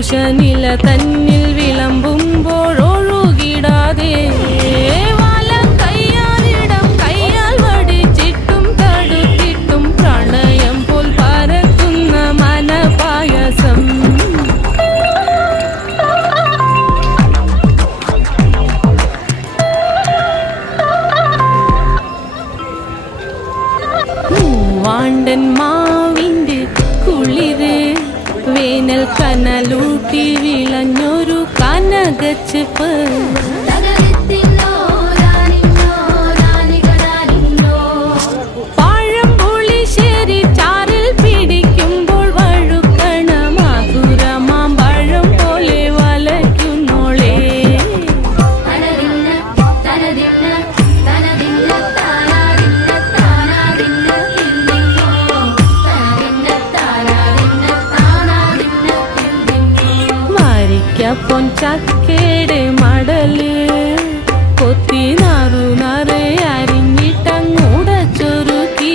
ഉഷനില തന്നിൽ വിളമ്പുമ്പോഴൊഴുകിടാതെ വലം കയ്യാലിടം കയ്യാൽ വടിച്ചിട്ടും തടുത്തിട്ടും പ്രണയം പോൽ പരത്തുന്ന മനപായസം വാണ്ടൻ മാവിൻ്റെ കുളിര് വേനൽ കനലൂട്ടി വിളഞ്ഞൊരു കനകച്ചെപ്പ് പഴംപുളിശ്ശേരി ചാറിൽ പിടിക്കുമ്പോൾ വഴുക്കണ മധുരമാം പഴം പോലെ വലയ്ക്കുന്നോളേ പൊൻ ചക്കയുടെ മടല് കൊത്തി നാറു നറേ അരിഞ്ഞിട്ടങ്ങൂട ചൊരുക്കി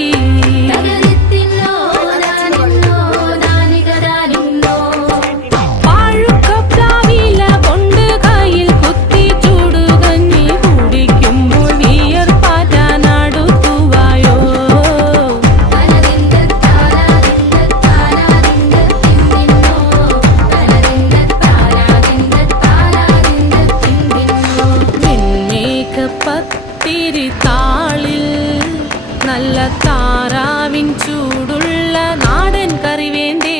പാഴുക്കപ്ലാവില കൊണ്ട് കയ്യിൽ കുത്തി ചൂടുകഞ്ഞി കുടിക്കുമ്പോൾ വിയർപ്പാറ്റാനടുത്തുവായോ പത്തിരി താളിൽ നല്ല താറാവിൻ ചൂടുള്ള നാടൻ കറി വേണ്ടേ